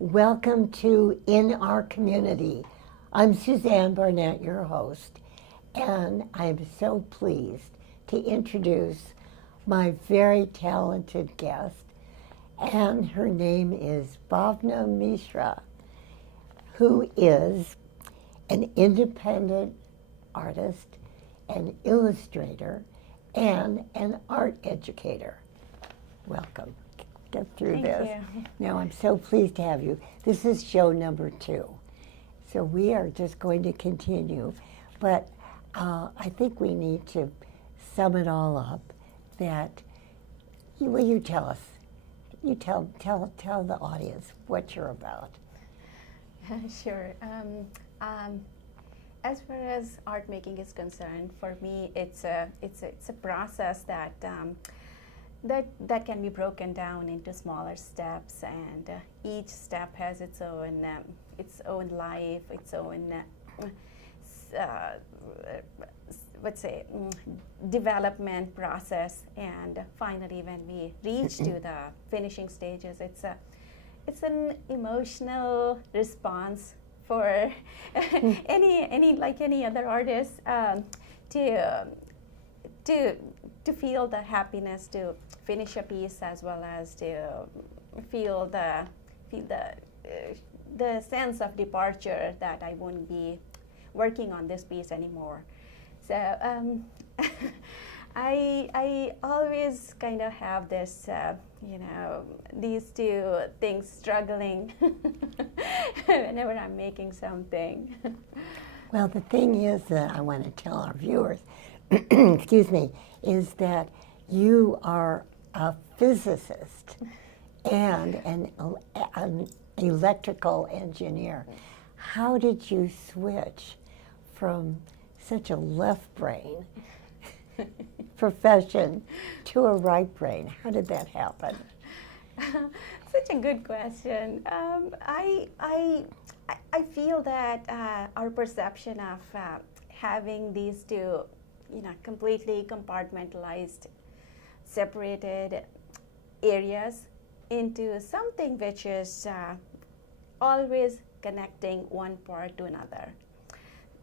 Welcome to In Our Community. I'm Suzanne Barnett, your host, and I'm so pleased to introduce my very talented guest, and her name is Bhavna Misra, who is an independent artist, an illustrator, and an art educator. Welcome. Get through this. Thank you. Now, I'm so pleased to have you. This is show number 2. So we are just going to continue. But I think we need to sum it all up that, will you tell us? You tell the audience what you're about. Sure. As far as art making is concerned, for me, it's a process that can be broken down into smaller steps, and each step has its own life, its own development process, and finally, when we reach to the finishing stages, it's an emotional response for any other artist, to feel the happiness to finish a piece, as well as to feel the sense of departure that I won't be working on this piece anymore. So I always kind of have this, these two things struggling whenever I'm making something. Well, the thing is that I want to tell our viewers, excuse me, is that you are a physicist and an electrical engineer. How did you switch from such a left brain profession to a right brain? How did that happen? Such a good question. I feel that our perception of having these two, completely compartmentalized, separated areas into something which is always connecting one part to another.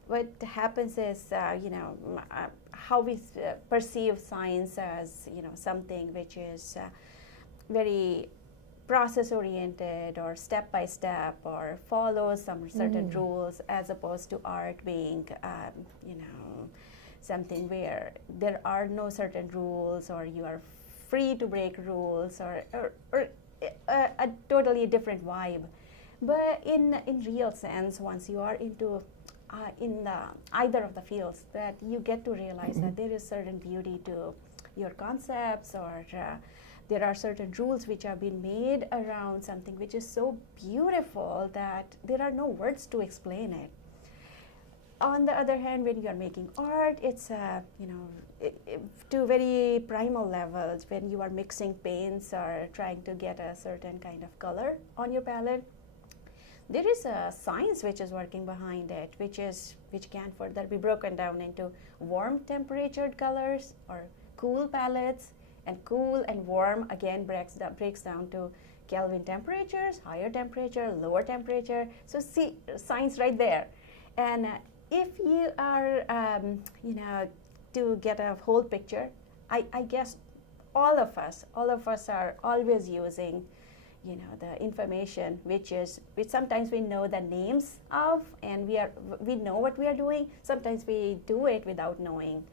What happens is, how we perceive science as, something which is very process-oriented or step-by-step, or follows some certain rules, as opposed to art being, something where there are no certain rules, or you are free to break rules, or a totally different vibe. But in real sense, once you are into in either of the fields, that you get to realize that there is certain beauty to your concepts, or there are certain rules which have been made around something which is so beautiful that there are no words to explain it. On the other hand, when you are making art, it's to very primal levels, when you are mixing paints or trying to get a certain kind of color on your palette, there is a science which is working behind it, which can further be broken down into warm temperatured colors or cool palettes, and cool and warm again breaks down to Kelvin temperatures, higher temperature, lower temperature. So see, science right there. And if you are, to get a whole picture, I guess all of us are always using, the information which sometimes we know the names of, and we know what we are doing. Sometimes we do it without knowing,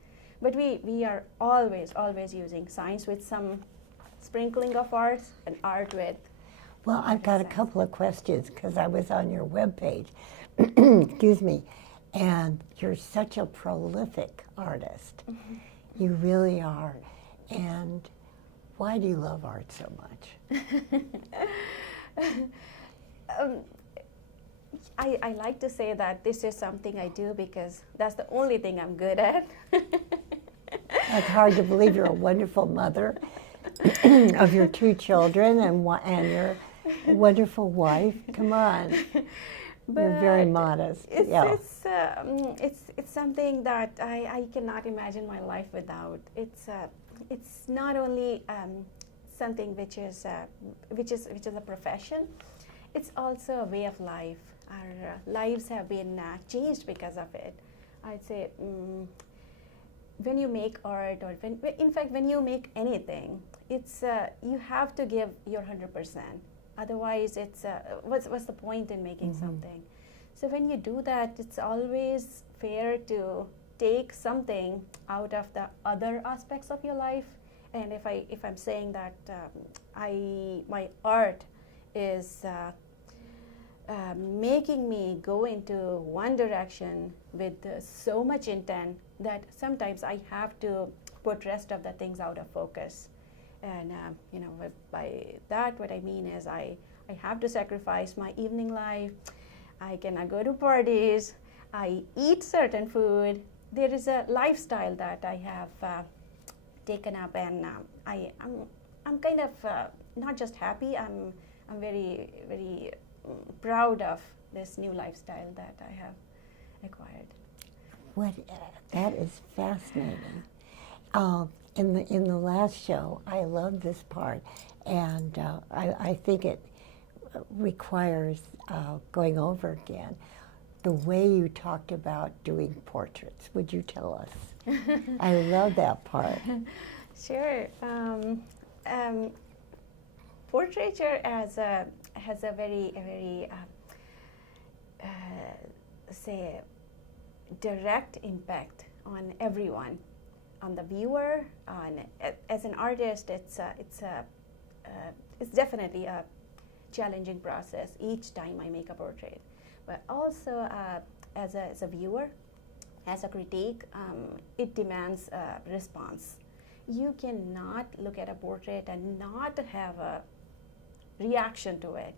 but we are always using science with some sprinkling of art, and art with. Well, I've got a couple of questions because I was on your webpage. Excuse me. And you're such a prolific artist. You really are. And why do you love art so much? I like to say that this is something I do because that's the only thing I'm good at. It's hard to believe you're a wonderful mother of your 2 children and your wonderful wife. Come on. But you're very modest. It's something that I cannot imagine my life without. It's not only something which is a profession, it's also a way of life. Our lives have been changed because of it. I'd say when you make art, or in fact, when you make anything, it's you have to give your 100%. Otherwise, it's what's the point in making something? So when you do that, it's always fair to take something out of the other aspects of your life. And if I'm saying that my art is making me go into one direction with so much intent that sometimes I have to put rest of the things out of focus. And by that, what I mean is I have to sacrifice my evening life. I cannot go to parties. I eat certain food. There is a lifestyle that I have taken up, and I'm kind of not just happy. I'm very, very proud of this new lifestyle that I have acquired. That is fascinating. In the last show, I love this part, and I think it requires going over again. The way you talked about doing portraits, would you tell us? I love that part. Sure. Portraiture has a very say direct impact on everyone, on the viewer. As an artist, it's definitely a challenging process each time I make a portrait. But also as a viewer, as a critique, it demands a response. You cannot look at a portrait and not have a reaction to it.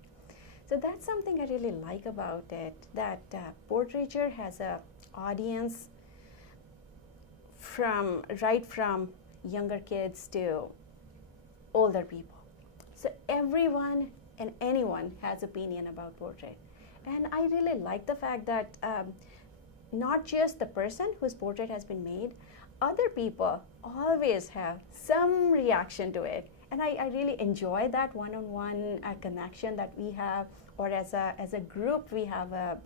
So that's something I really like about it, that portraiture has a audience right from younger kids to older people. So everyone and anyone has opinion about portrait. And I really like the fact that not just the person whose portrait has been made, other people always have some reaction to it. And I really enjoy that one-on-one connection that we have, or as a group we have a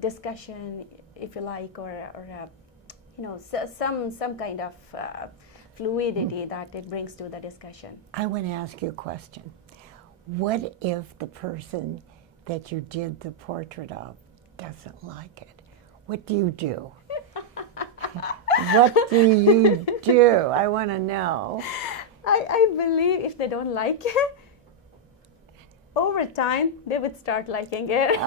discussion, if you like, or some kind of fluidity that it brings to the discussion. I want to ask you a question. What if the person that you did the portrait of doesn't like it? What do you do? What do you do? I want to know. I believe if they don't like it, over time they would start liking it.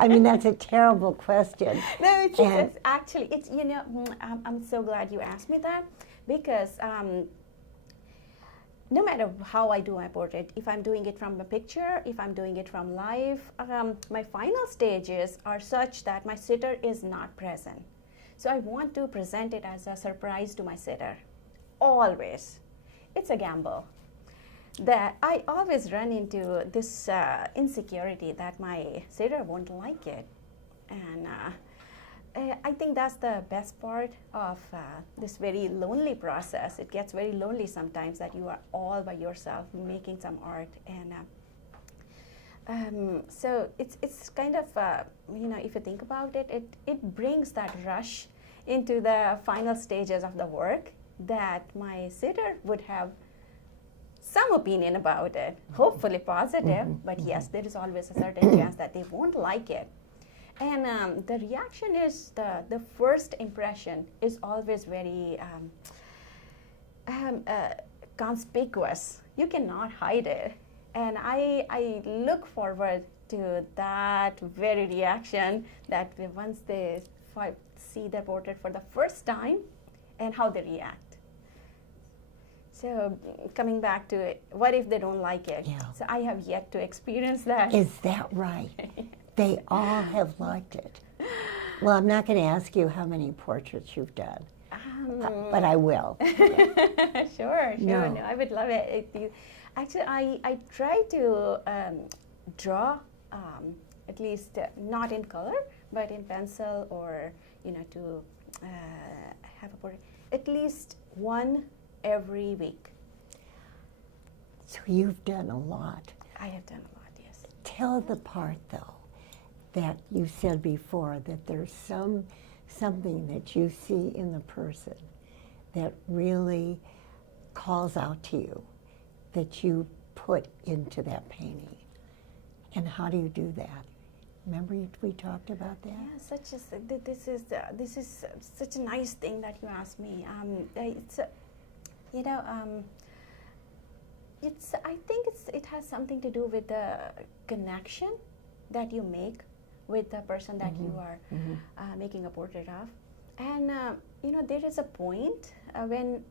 I mean, that's a terrible question. No, it's actually, I'm so glad you asked me that, because no matter how I do my portrait, if I'm doing it from a picture, if I'm doing it from live, my final stages are such that my sitter is not present. So I want to present it as a surprise to my sitter, always. It's a gamble. That I always run into this insecurity that my sitter won't like it. And I think that's the best part of this very lonely process. It gets very lonely sometimes that you are all by yourself making some art. And so it's kind of, if you think about it, it brings that rush into the final stages of the work that my sitter would have some opinion about it, hopefully positive, but yes, there is always a certain chance that they won't like it. And the reaction is, the first impression is always very conspicuous. You cannot hide it. And I look forward to that very reaction, that once they see the portrait for the first time and how they react. So coming back to it, what if they don't like it? Yeah. So I have yet to experience that. Is that right? They all have liked it. Well, I'm not going to ask you how many portraits you've done, but I will. Sure. No. No, I would love it. Actually, I try to draw, at least not in color, but in pencil, or to have a portrait, at least one every week. So you've done a lot. I have done a lot, yes. Tell the part, though, that you said before, that there's something that you see in the person that really calls out to you, that you put into that painting. And how do you do that? Remember we talked about that? Yeah, this is such a nice thing that you asked me. I think it has something to do with the connection that you make with the person that you are making a portrait of. And there is a point when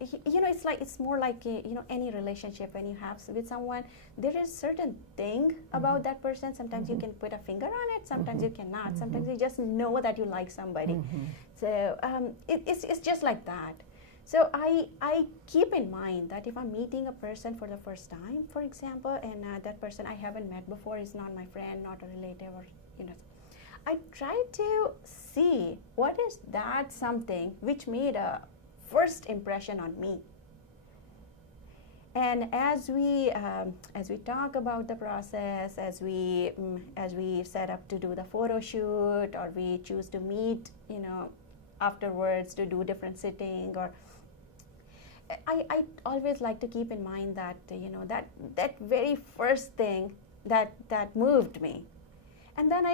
it's more like any relationship. When you have with someone, there is certain thing about that person. Sometimes you can put a finger on it, sometimes you cannot. Sometimes you just know that you like somebody. So it's just like that. So I keep in mind that if I'm meeting a person for the first time, for example, and that person I haven't met before, is not my friend, not a relative, or I try to see what is that something which made a first impression on me. And as we talk about the process, as we set up to do the photo shoot, or we choose to meet, afterwards to do different sitting, or I always like to keep in mind that that very first thing that moved me. And then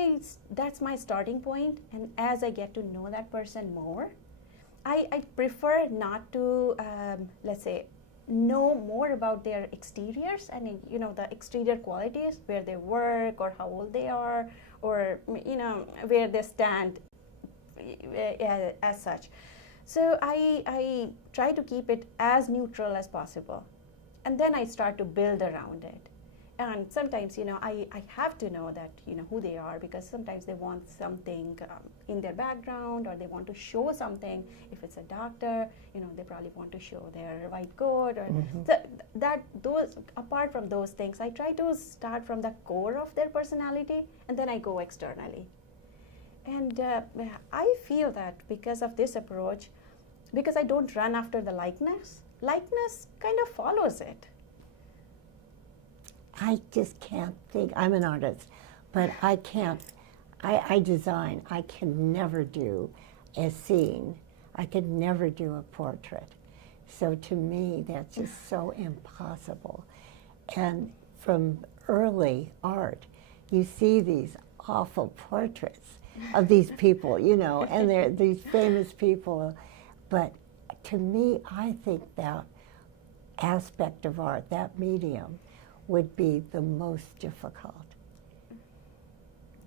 that's my starting point. And as I get to know that person more, I prefer not to, let's say, know more about their exteriors and the exterior qualities, where they work or how old they are, or where they stand as such. So I try to keep it as neutral as possible, and then I start to build around it. And sometimes, I have to know that, who they are, because sometimes they want something in their background, or they want to show something. If it's a doctor, they probably want to show their white coat, or those. Apart from those things, I try to start from the core of their personality, and then I go externally. And I feel that because of this approach, because I don't run after the likeness kind of follows it. I just can't think. I'm an artist, but I can't. I design. I can never do a scene. I could never do a portrait. So to me, that's just so impossible. And from early art, you see these awful portraits of these people, and they're these famous people. But to me, I think that aspect of art, that medium, would be the most difficult.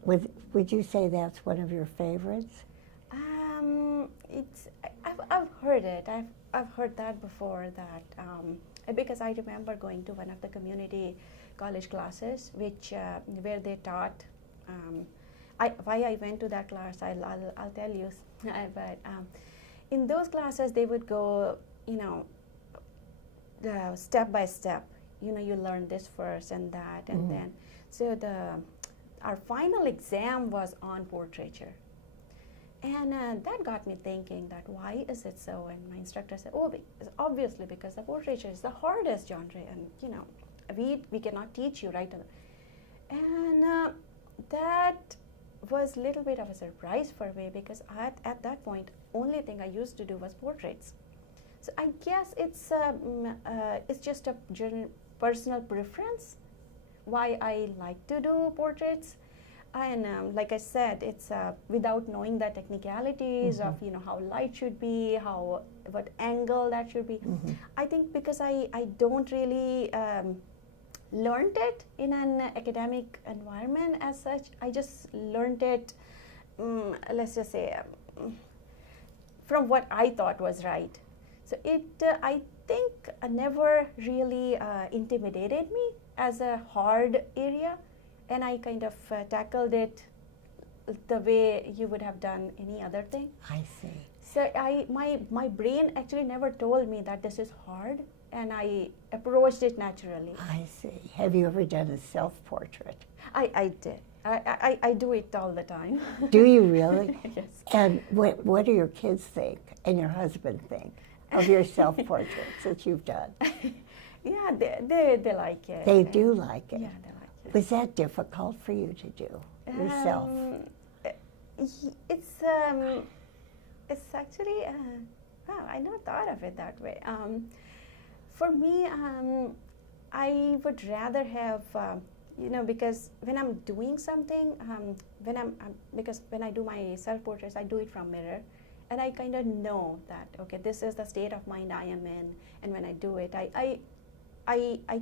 Would you say that's one of your favorites? I've heard it. I've heard that before. That because I remember going to one of the community college classes, where they taught. Why I went to that class, I'll tell you. But in those classes, they would go, step by step. You learn this first and that, and then so our final exam was on portraiture, and that got me thinking that why is it so? And my instructor said, obviously because the portraiture is the hardest genre, and we cannot teach you right. And that was a little bit of a surprise for me, because at that point, only thing I used to do was portraits. So I guess it's just a personal preference why I like to do portraits. And like I said, it's without knowing the technicalities of how light should be, what angle that should be. I think because I don't really learned it in an academic environment as such. I just learned it, let's just say, from what I thought was right. So I think never really intimidated me as a hard area, and I kind of tackled it the way you would have done any other thing. I see. So my brain actually never told me that this is hard, and I approached it naturally. I see. Have you ever done a self-portrait? I did. I do it all the time. Do you really? Yes. And what do your kids think and your husband think of your self-portraits that you've done? Yeah, they like it. They do like it. Yeah, they like it. Was that difficult for you to do yourself? It's actually, wow, I never thought of it that way. For me, I would rather have, because when I'm doing something, because when I do my self-portraits, I do it from mirror, and I kind of know that, okay, this is the state of mind I am in, and when I do it, I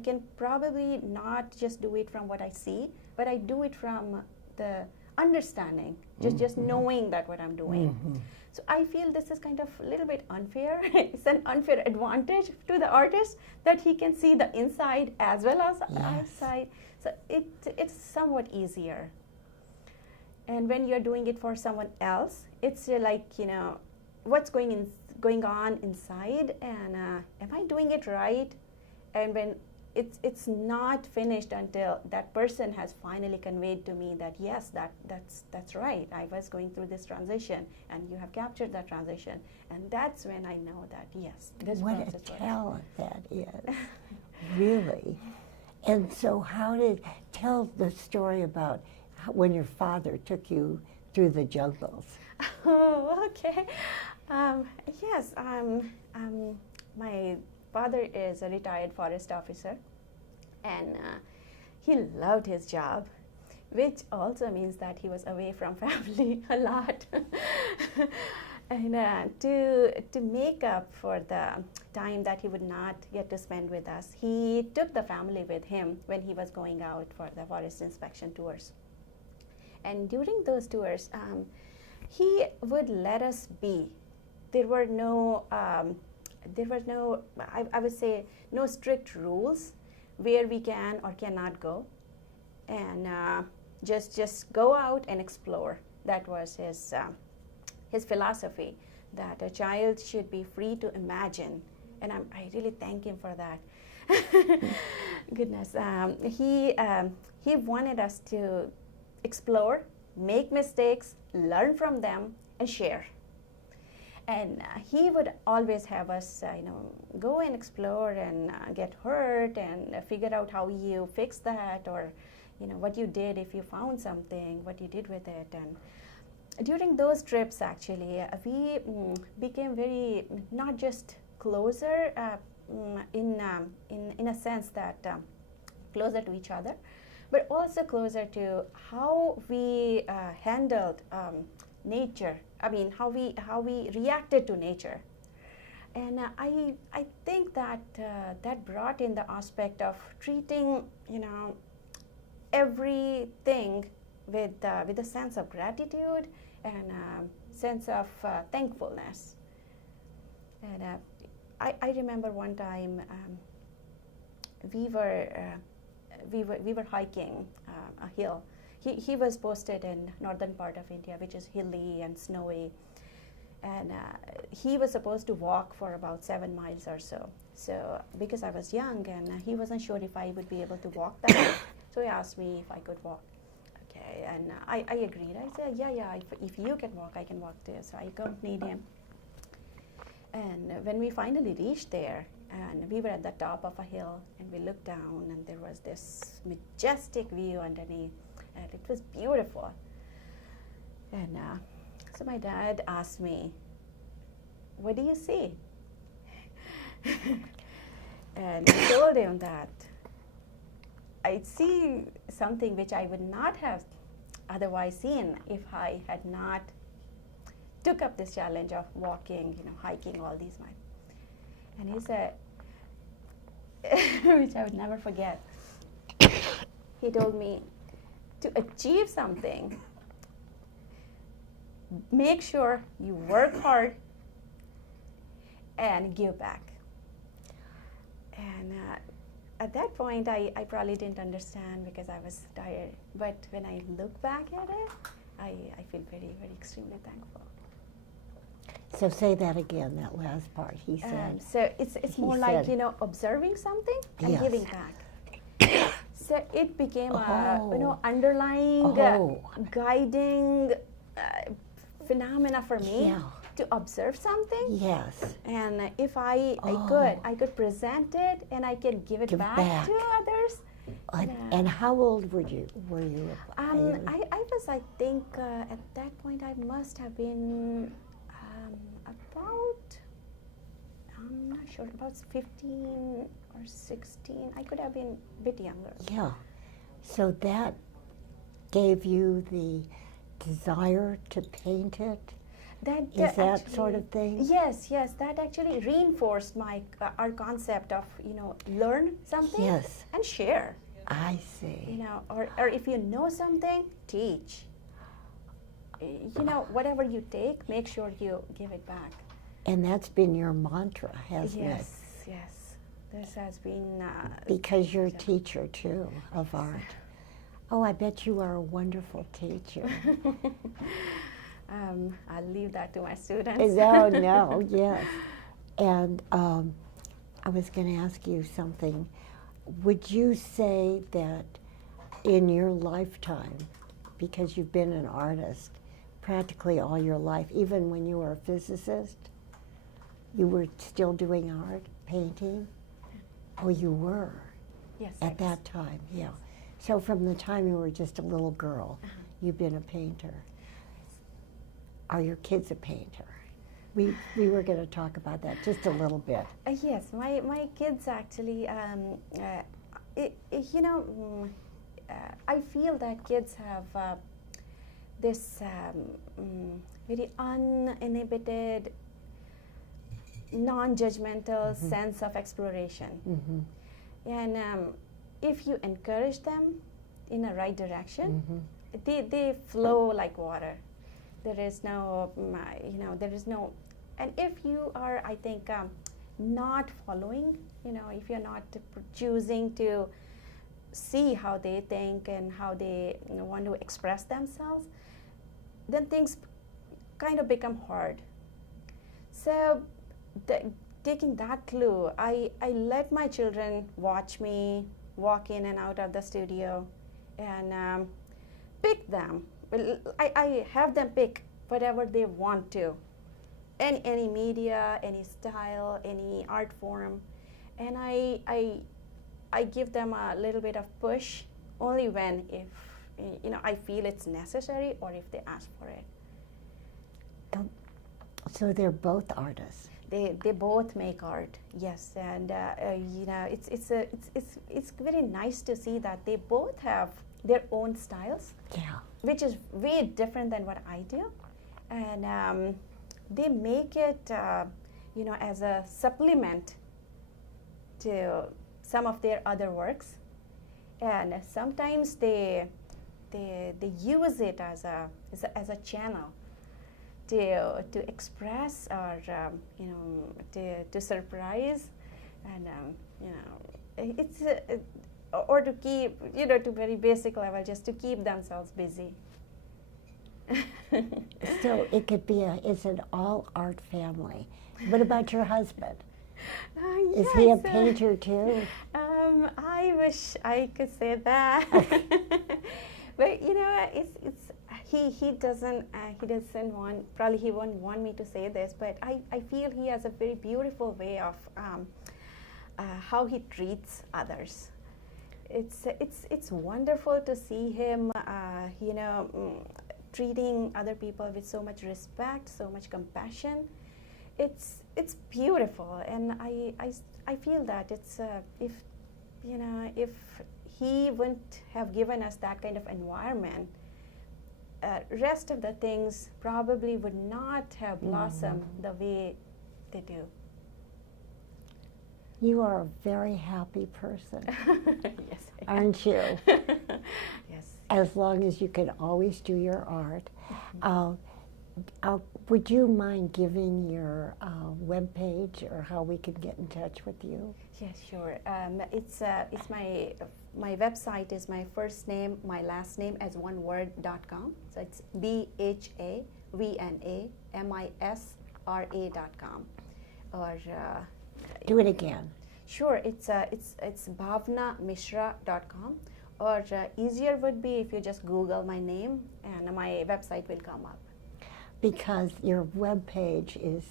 can probably not just do it from what I see, but I do it from the understanding, just knowing that what I'm doing. So I feel this is kind of a little bit unfair. It's an unfair advantage to the artist that he can see the inside as well as the outside. So it's somewhat easier. And when you're doing it for someone else, it's like, what's going on inside, and am I doing it right? And when it's not finished until that person has finally conveyed to me that yes, that's right, I was going through this transition, and you have captured that transition, and that's when I know that yes, this What process a was. talent that is, really. And so tell the story about when your father took you through the jungles. Oh, okay. Yes, my father is a retired forest officer, and he loved his job, which also means that he was away from family a lot. And to make up for the time that he would not get to spend with us, he took the family with him when he was going out for the forest inspection tours. And during those tours, he would let us be. There were no, I would say, no strict rules where we can or cannot go, and just go out and explore. That was his philosophy, that a child should be free to imagine, and I really thank him for that. Goodness, he wanted us to explore, make mistakes, learn from them, and share. And he would always have us, go and explore and get hurt and figure out how you fix that, or, what you did if you found something, what you did with it. And during those trips, actually, we became very, not just closer in a sense that closer to each other, but also closer to how we handled nature. I mean, how we reacted to nature. And I think that that brought in the aspect of treating, everything with a sense of gratitude and a sense of thankfulness. And I remember one time we were hiking a hill. He was posted in northern part of India, which is hilly and snowy, and he was supposed to walk for about 7 miles or so. So because I was young and he wasn't sure if I would be able to walk that, so he asked me if I could walk. Okay, and I agreed. I said, yeah, if you can walk, I can walk too. So I accompanied him. And when we finally reached there, and we were at the top of a hill, and we looked down, and there was this majestic view underneath, and it was beautiful. And so my dad asked me, "What do you see?" And I told him that I see something which I would not have otherwise seen if I had not took up this challenge of walking, hiking all these miles. And he said, which I would never forget, he told me, to achieve something, make sure you work hard and give back. And at that point, I probably didn't understand because I was tired. But when I look back at it, I feel very, very extremely thankful. So say that again, that last part. He said. So it's more like, observing something and Yes. giving back. So it became a, underlying, guiding phenomena for me to observe something, Yes. and if I could present it and I can give it Give back back. to others. And how old were you? I was, I think, at that point I must have been about, I'm not sure, about 15 or 16. I could have been a bit younger. Yeah. So that gave you the desire to paint it? Is that actually, sort of thing? Yes, that actually reinforced our concept of, learn something Yes. and share. I see. Or if you know something, teach. Whatever you take, make sure you give it back. And that's been your mantra, hasn't it? Yes. This has been. Because you're a teacher too of art. Oh, I bet you are a wonderful teacher. I'll leave that to my students. No, yes. And I was going to ask you something. Would you say that in your lifetime, because you've been an artist practically all your life, even when you were a physicist, you were still doing art, painting? Oh, you were? Yes. At that time, yeah. So from the time you were just a little girl, you've been a painter. Are your kids a painter? We were going to talk about that just a little bit. Yes, my kids actually, I feel that kids have this very uninhibited, non-judgmental sense of exploration. And if you encourage them in the right direction, they flow like water. There is no, and if you are, I think, not following, if you're not choosing to see how they think and how they want to express themselves, then things kind of become hard. So taking that clue, I let my children watch me walk in and out of the studio and pick them. I have them pick whatever they want to, any media, any style, any art form, and I give them a little bit of push only when if I feel it's necessary or if they ask for it. So they're both artists. They both make art, yes, and it's very nice to see that they both have their own styles. Yeah. Which is way different than what I do, and they make it, as a supplement to some of their other works, and sometimes they use it as a channel to express or to surprise, and it's. Or to keep, to very basic level, just to keep themselves busy. So it could be it's an all art family. What about your husband? Is he a painter too? I wish I could say that, but he doesn't want, probably he won't want me to say this, but I feel he has a very beautiful way of how he treats others. It's wonderful to see him, treating other people with so much respect, so much compassion. It's beautiful, and I feel that it's if he wouldn't have given us that kind of environment, rest of the things probably would not have blossomed the way they do. You are a very happy person. Yes. Aren't you? Yes. As long as you can always do your art. Would you mind giving your webpage or how we can get in touch with you? Yes, sure. It's my website is my first name, my last name as one word.com. So it's BHAVNAMISRA.com. Or do it again. Sure, it's bhavnamisra.com, or easier would be if you just Google my name and my website will come up. because your web page is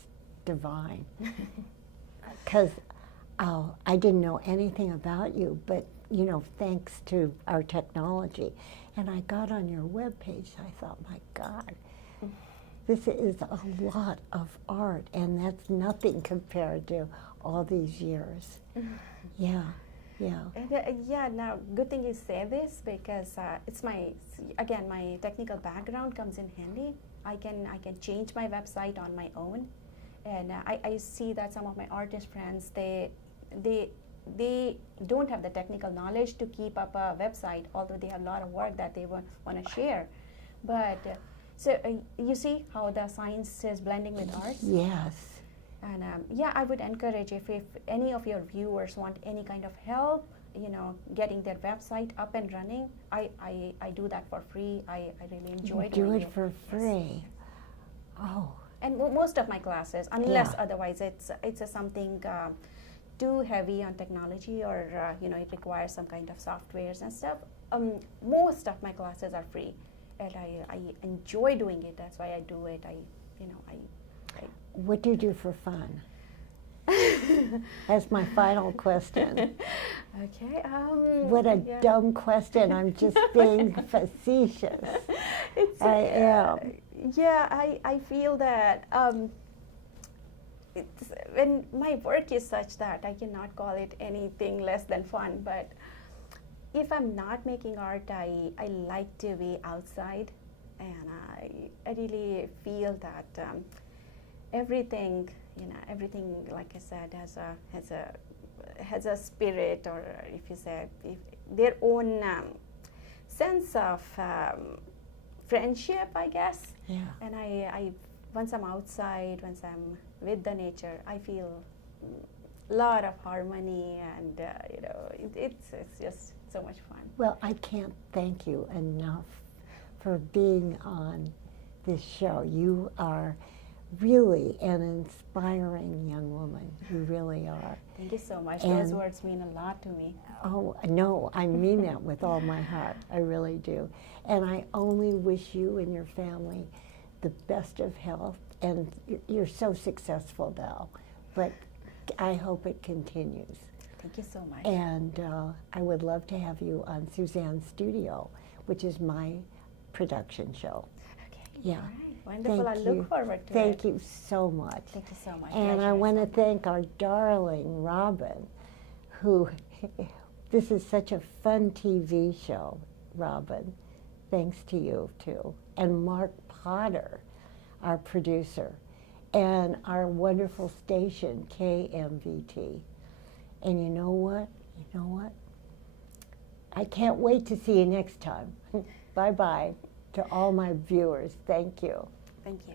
divine. Because I didn't know anything about you, but you know, thanks to our technology, and I got on your web page. I thought, my God, this is a lot of art, and that's nothing compared to all these years. Yeah, yeah. Yeah, now good thing you say this, because it's my technical background comes in handy. I can change my website on my own, and I see that some of my artist friends, they don't have the technical knowledge to keep up a website, although they have a lot of work that they want to share. But so you see how the science is blending with art. Yes. And yeah, I would encourage, if any of your viewers want any kind of help, you know, getting their website up and running, I do that for free. I really enjoy You do doing it for free. Yes. Oh. And most of my classes, unless Yeah. otherwise it's something too heavy on technology, or you know, it requires some kind of softwares and stuff, most of my classes are free, and I enjoy doing it. That's why I do it. What do you do for fun? That's my final question. Okay. What a yeah. dumb question. I'm just being facetious. I am. Yeah, I feel that when my work is such that I cannot call it anything less than fun, but if I'm not making art, I like to be outside, and I really feel that everything, you know, everything, like I said, has a spirit, or if you say, their own sense of friendship, I guess. Yeah. And I once I'm outside, once I'm with the nature, I feel a lot of harmony, and you know, it's just so much fun. Well, I can't thank you enough for being on this show. You are really an inspiring young woman. You really are. Thank you so much. And those words mean a lot to me. Oh, no, I mean that with all my heart. I really do. And I only wish you and your family the best of health. And you're so successful now, but I hope it continues. Thank you so much. And I would love to have you on Suzanne's Studio, which is my production show. Okay. Yeah. All right. Wonderful. Thank I you. look forward to it. Thank you so much. Thank you so much. And I Pleasure. want to thank our darling Robin, who, this is such a fun TV show, Robin. Thanks to you, too. And Marc Potter, our producer, and our wonderful station, KMVT. And you know what? You know what? I can't wait to see you next time. Bye-bye to all my viewers. Thank you. Thank you.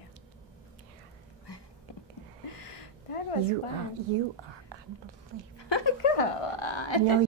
That was You fun. are unbelievable. Go on. No,